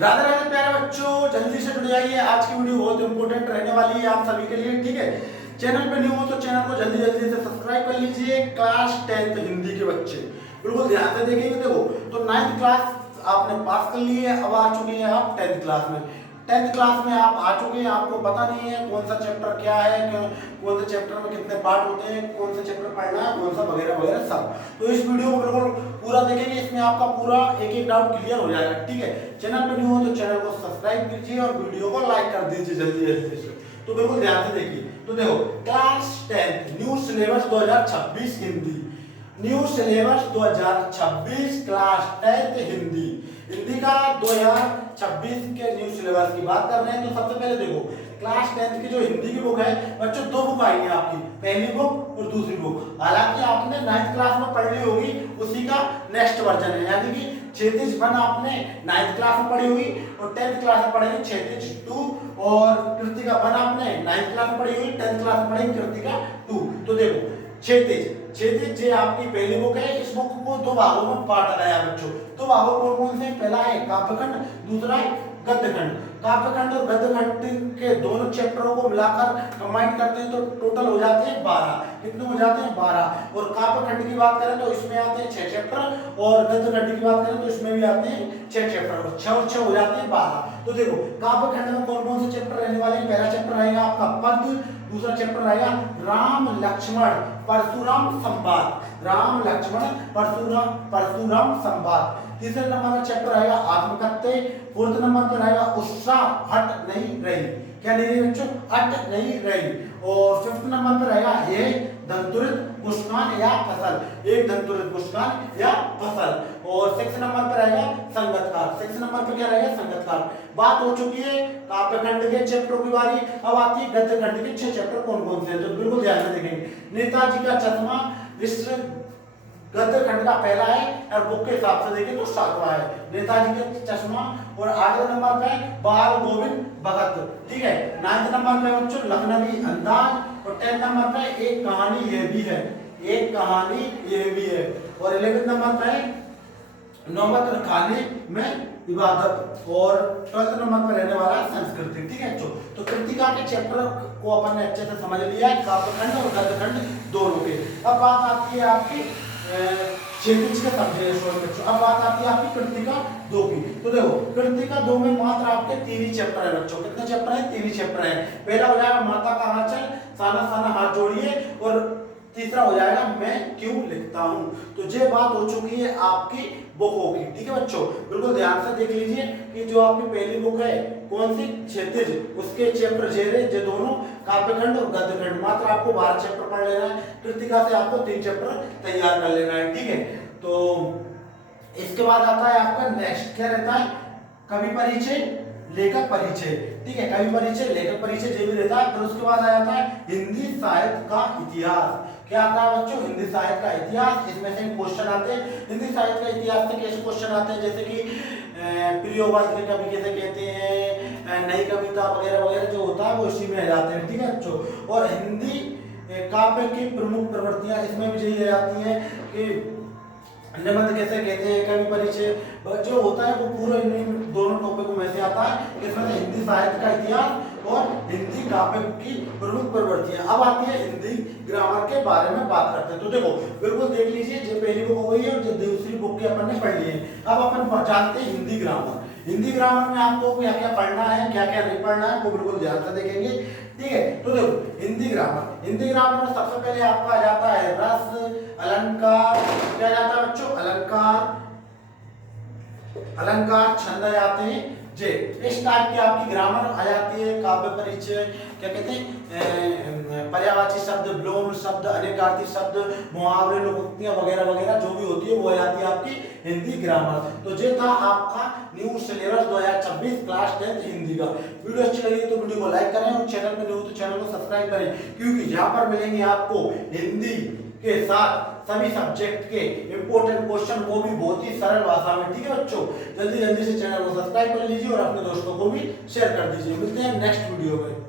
राधे राधे प्यारे बच्चों, जल्दी से जुड़ जाइए। आज की वीडियो बहुत इंपॉर्टेंट रहने वाली है आप सभी के लिए। ठीक है, चैनल पे न्यू हो तो चैनल को जल्दी जल्दी से सब्सक्राइब कर लीजिए। क्लास 10th हिंदी के बच्चे बिल्कुल ध्यान से देखेंगे। देखो, तो 9th क्लास आपने पास कर ली है, अब आ चुके हैं आप 10th क्लास में। 10th क्लास में आप आ चुके हैं, आपको पता नहीं है कौन सा चैप्टर क्या है, कौन से चैप्टर में कितने पार्ट होते हैं, कौन सा चैप्टर पढ़ना है, कौन सा वगैरह वगैरह सब। तो इस वीडियो को बिल्कुल पूरा देखेंगे, इसमें आपका पूरा एक एक डाउट क्लियर हो जाएगा। ठीक है, चैनल पे न्यू हो तो चैनल को सब्सक्राइब कीजिए और वीडियो को लाइक कर दीजिए जल्दी जल्दी से। तो बिल्कुल ध्यान से देखिए। तो देखो, class 10 new syllabus 2026 Hindi, new syllabus 2026 class 10 Hindi. Hindi का 2026 के न्यू सिलेबस की बात कर रहे हैं। तो सबसे पहले देखो, क्लास 10 की जो हिंदी की बुक है बच्चों, दो बुक आई है आपकी, पहली बुक और दूसरी बुक। हालांकि आपने 9th क्लास में पढ़ ली होगी, उसी का नेक्स्ट वर्जन है। यानी कि क्षैतिज 1 आपने 9th क्लास में पढ़ी हुई और 10th क्लास में पढ़ेंगे क्षैतिज 2, और कृतिका 1 आपने 9th क्लास में पढ़ी हुई, 10th क्लास में पढ़ेंगे कृतिका 2। तो देखो, क्षैतिज ये आपकी पहली बुक है। इस बुक को दो भागों में बांटा गया है बच्चों। दो भागों कौन कौन से? पहला है काव्यखंड, दूसरा है गद्यखंड। काव्यखंड और गद्यखंड के दोनों चैप्टरों को मिलाकर कंबाइन करते हैं तो टोटल हो जाते हैं 12। कितने हो जाते हैं? 12। और काव्यखंड की बात करें तो इसमें आते हैं 6 चैप्टर, और गद्यखंड की बात करें तो इसमें भी आते हैं 6 चैप्टर। 6 और 6 हो जाते हैं 12। तो देखो, काव्यखंड में कौन कौन से चैप्टर रहने वाले हैं? पहला चैप्टर रहेगा आपका पद्य, दूसरा चैप्टर रहेगा राम लक्ष्मण परशुराम संवाद, राम लक्ष्मण परशुराम संवाद। तीसरे नंबर का चैप्टर रहेगा आत्मकथ्य, फोर्थ नंबर पर रहेगा उत्साह हट नहीं रही। क्या नहीं रही बच्चों? हट नहीं रही। और फिफ्थ नंबर पर रहेगा ये दंतुरित मुस्कान या फसल, एक दंतुरित मुस्कान या फसल। और 6 नंबर पर रहेगा संगतकार। 6 नंबर पर क्या रहेगा? संगतकार। बात हो चुकी है काव्यखंड के चैप्टरों की बारी, अब आती है गद्यखंड के 6 चैप्टर कौन कौन से हैं। तो बिल्कुल ध्यान से देखेंगे। नेताजी का चश्मा इस गद्यखंड का पहला है, और बुक के हिसाब से देखें तो 7वां है नेताजी का चश्मा। और 8वें नंबर पे बाल गोविंद भगत। ठीक है, 9th नंबर पे बच्चों लखनवी अंदाज, और 10th नंबर पे एक कहानी ये भी है, एक कहानी ये भी है। और 11th नंबर पे नौबत खाने में इबादत, और 12th नंबर पर रहने वाला संस्कृति। ठीक है बच्चों, तो कृतिका के चैप्टर को अपन ने अच्छे से समझ लिया है, काव्यखंड और गद्यखंड दोनों के। अब बात आती है आपकी क्षैतिज के सब्जेक्ट। अब बात आती है आपकी कृतिका 2 की। तो देखो, कृतिका 2 में मात्र आपके 3 ही चैप्टर है बच्चों। कितने चैप्टर है? 3 ही चैप्टर है। पहला हो जाएगा माता का आंचल, साना साना हाथ जोड़िए, और तीसरा हो जाएगा मैं क्यों लिखता हूं। तो ये बात हो चुकी है आपकी बुकों की। ठीक है बच्चों, बिल्कुल ध्यान से देख लीजिए कि जो आपकी पहली बुक है कौन सी? क्षैतिज, उसके चैप्टर ये दोनों काव्यखंड और गद्यखंड। मात्र आपको 12 चैप्टर पढ़ लेना है, कृतिका से आपको 3 चैप्टर तैयार कर लेना है। ठीक है, तो इसके बाद आता है आपका नेक्स्ट क्या रहता है? कवि परिचय, लेखक परिचय। ठीक है, कवि परिचय, लेखक परिचय ये भी रहता है। फिर उसके बाद आ जाता है हिंदी साहित्य का इतिहास। क्या आता है बच्चों? हिंदी साहित्य का इतिहास। इसमें से क्वेश्चन आते हैं हिंदी साहित्य का इतिहास से। कैसे क्वेश्चन आते हैं? जैसे कि प्रियोवाद के कवि कैसे कहते हैं, नई कविता वगैरह वगैरह जो होता है वो इसी में आ जाते हैं। ठीक है बच्चों, और हिंदी काव्य की प्रमुख प्रवृत्तियां इसमें भी यही आती हैं कि निबंध कैसे कहते हैं, कवि परिचय जो होता है वो पूरे इन दोनों टॉपिकों में से आता है। इसमें से हिंदी साहित्य का इतिहास और हिंदी काव्य की प्रमुख प्रवृत्तियां। अब आती है हिंदी ग्रामर के बारे में बात करते हैं। तो देखो, बिल्कुल देख लीजिए, जो पहली बुक हो गई है और जो दूसरी बुक की अपन ने पढ़ ली है। अब अपन जानते हैं हिंदी ग्रामर। हिंदी ग्रामर में आपको क्या क्या पढ़ना है, क्या क्या नहीं पढ़ना है, वो बिल्कुल ध्यान से देखेंगे। ठीक है, तो देखो हिंदी ग्रामर। हिंदी ग्रामर में सबसे पहले आपका आ जाता है रस, अलंकार। क्या जाता है बच्चों? अलंकार छंद आ जाते हैं जे। इस टाइप की आपकी ग्रामर आ जाती है। काव्य परिचय, क्या कहते हैं, पर्यायवाची शब्द, विलोम शब्द, अनेकार्थी शब्द, मुहावरे, लोकोक्तियां वगैरह वगैरह जो भी होती है वो आ जाती है आपकी हिंदी ग्रामर। तो ये था आपका न्यू सिलेबस 2026 क्लास 10 हिंदी का। वीडियो अच्छी लगी तो वीडियो को लाइक करें, और चैनल पे न्यू तो चैनल को सब्सक्राइब करें, क्योंकि यहाँ पर मिलेंगे आपको हिंदी के साथ सभी सब्जेक्ट के इंपॉर्टेंट क्वेश्चन, वो भी बहुत ही सरल भाषा में। ठीक है बच्चों, जल्दी जल्दी से चैनल को सब्सक्राइब कर लीजिए और अपने दोस्तों को भी शेयर कर दीजिए। मिलते हैं नेक्स्ट वीडियो में।